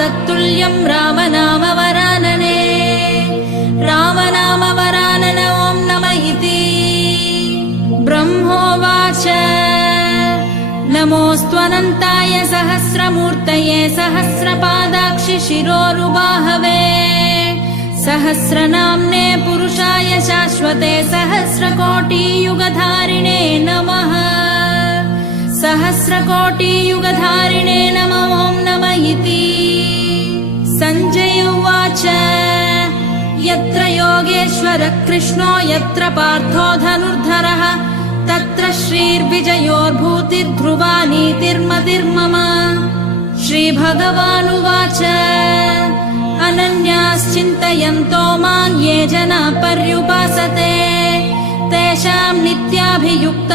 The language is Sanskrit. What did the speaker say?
तत्तुल्यं रामनामवरानने रामनामवरानन ॐ नमः इति ब्रह्मोवाच नमोऽस्त्वनन्ताय सहस्रमूर्तये सहस्रपादाक्षि शिरोरुबाहवे सहस्रनाम्ने पुरुषाय शाश्वते सहस्रकोटियुगधारिणे नमः सहस्रकोटियुगधारिणे नमः ॐ नमः इति सञ्जय उवाच यत्र योगेश्वरः कृष्णो यत्र पार्थो धनुर्धरः तत्र श्रीर्विजयोर्भूतिर्ध्रुवा नीतिर्मतिर्मम श्रीभगवानुवाच अनन्याश्चिन्तयन्तो मां ये जना पर्युपासते तेषां नित्याभियुक्ता